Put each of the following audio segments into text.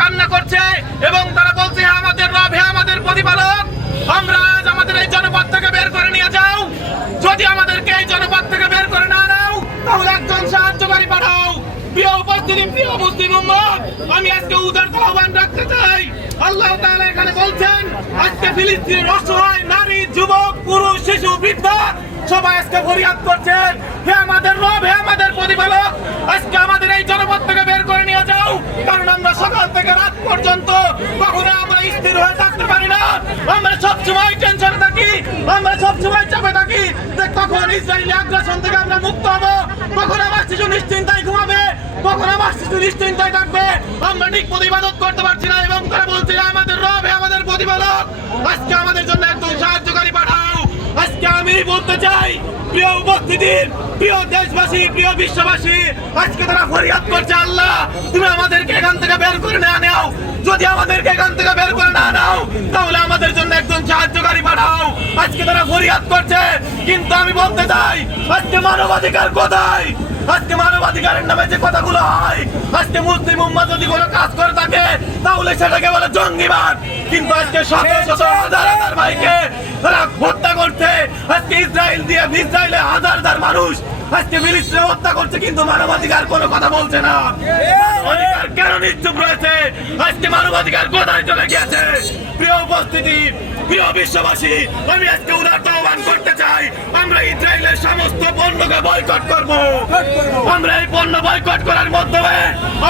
কান্না করছে এবং তারা বলছে আমাদের রব, হে আমাদের প্রতিপালক, আমরা আজ আমাদের এই জনপদ থেকে বের করে নিয়ে যাও। যদি আমাদেরকে এই জনপদ থেকে বের করে না নাও তাহলে একজন সাহায্যকারী পাঠাও। প্রিয় উপস্থিতি, প্রিয় মুসলিম উম্মত, আমি আজকে উদারতা আহ্বান রাখতে চাই। আল্লাহ তাআলা এখানে বলছেন আজকে ফিলিস্তিনের অসহায় নারী, যুবক, পুরুষ, শিশু, বৃদ্ধ সবাই আজকে ফরিয়াদ করছেন, হে আমাদের রব, হে আমাদের প্রতিপালক, আজকে আমাদের এই জনপদ থেকে বের করে নিয়ে যাও। কারণ আমরা সকাল থেকে রাত পর্যন্ত কখনো আমরা স্থির হয়ে থাকতে পারি না। আমরা সবসময় টেনশনে থাকি, আমরা সবসময় চাপে থাকি যে কখন ইসরায়েলি আগ্রাসন থেকে আমরা মুক্ত হবো, কখন আমার শিশু নিশ্চিন্তায় ঘুমাবে, কখন আমার শিশু নিশ্চিন্তায় থাকবে। আমরা ঠিক মতো ইবাদত করতে পারছি না এবং তারা বলছে আমাদের রব, হে আমাদের প্রতিপালক, আজকে আমাদের জন্য একজন সাহায্যকারী পাঠাও। আজকে আমি বলতে চাই, প্রিয় উপস্থিতি, প্রিয় দেশবাসী, প্রিয় বিশ্ববাসী, আজকে তারা ফরিয়াদ করছে, আল্লাহ তুমি আমাদেরকে এখান থেকে বের করে না নাও। যদি আমাদেরকে এখান থেকে বের করে না নাও তাহলে আমাদের জন্য একজন সাহায্যকারী পাঠাও। আজকে তারা ফরিয়াদ করছে, কিন্তু আমি বলতে চাই আজকে মানবাধিকার কোথায়? আজকে মানবাধিকারের নামে যে কথাগুলো হয়, আজকে মুসলিম উম্মাহ যদি কোনো কাজ করে থাকে তাহলে সেটাকে বলে জঙ্গিবাদ। কিন্তু আজকে শত শত হাজার হাজার ভাইকে তারা হত্যা করছে। আজকে ইসরায়েল দিয়ে ইসরায়েলে হাজার হাজার মানুষ আজকে ফিলিস্তিনে হত্যা করছে, কিন্তু মানবাধিকার কোনো কথা বলছে না। মানবাধিকার কেন নিশ্চুপ রয়েছে? আজকে মানবাধিকার কোথায় চলে গিয়েছে? প্রিয় উপস্থিতি, প্রিয় বিশ্ববাসী, আমি আজকে উদারতা আহ্বান করতে চাই, আমরা ইসরায়েলের সমস্ত পণ্যকে বয়কট করব। আমরা এই পণ্য বয়কট করার মাধ্যমে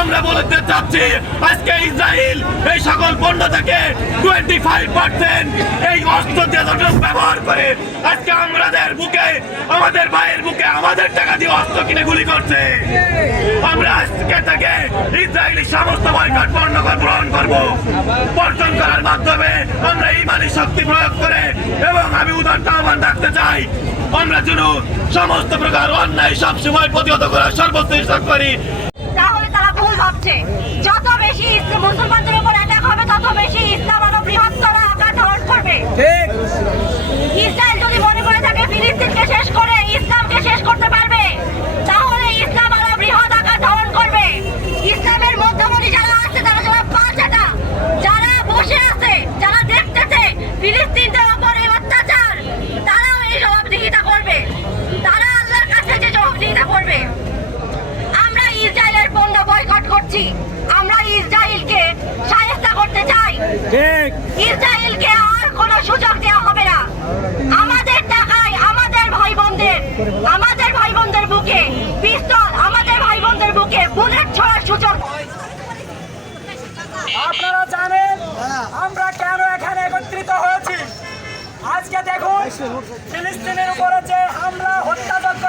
আমরা বলতে চাচ্ছি আজকে ইসরায়েল এই সকল পণ্য থেকে 25% এই অস্ত্র দিয়ে ব্যবহার করে আজকে আমাদের বুকে, আমাদের ভাইয়ের বুকে আমাদের টাকা দিয়ে অস্ত্র কিনে গুলি করছে। আমরা আজকে থেকে ইসরায়েলি সমস্ত বয়কট পণ্য গ্রহণ করব। বর্জন করার মাধ্যমে আমরা ইমানি শক্তি প্রয়োগ করে এবং আমি উদারতা আহ্বান রাখতে চাই, আমরা যেন সমস্ত প্রকার অন্যায় সবসময় প্রতিহত করার সর্বোচ্চ চেষ্টা করি। তাহলে তারা ভুল ভাবছে, যত বেশি মুসলমানদের উপর অ্যাটাক হবে তত বেশি ইসলাম আরো বৃহত্তর আকার ধারণ করবে। ইসরায়েল যদি মনে করে থাকে ফিলিস্তিনকে শেষ করে ইসলামকে শেষ করতে পারবে, তাহলে ইসলাম আরো বৃহৎ আকার ধারণ করবে। ইসলামের মধ্যমণি যারা আছে, তারা যারা পাঁচাটা, যারা বসে আছে, যারা দেখতেছে ফিলিস্তিনদের উপর এই অত্যাচার, তারাও এই জবাবদিহিতা করবে, তারা আল্লাহর কাছে যে জবাবদিহিতা করবে। আমরা ইসরায়েলের পণ্য বয়কট করছি, আমরা ইসরায়েলকে শায়েস্তা করতে চাই। ইসরায়েলকে আর কোনো সুযোগ দেওয়া হবে না। আমাদের টাকায় আমাদের ভাই বোনদের বুকে পিস্তল, আমাদের ভাই বোনদের বুকে বুলেট ছোড়ার সুযোগ। আপনারা জানেন আমরা কেন এখানে একত্রিত হয়েছি। আজকে দেখুন ফিলিস্তিনের উপরে যে হামলা, হত্যাযজ্ঞ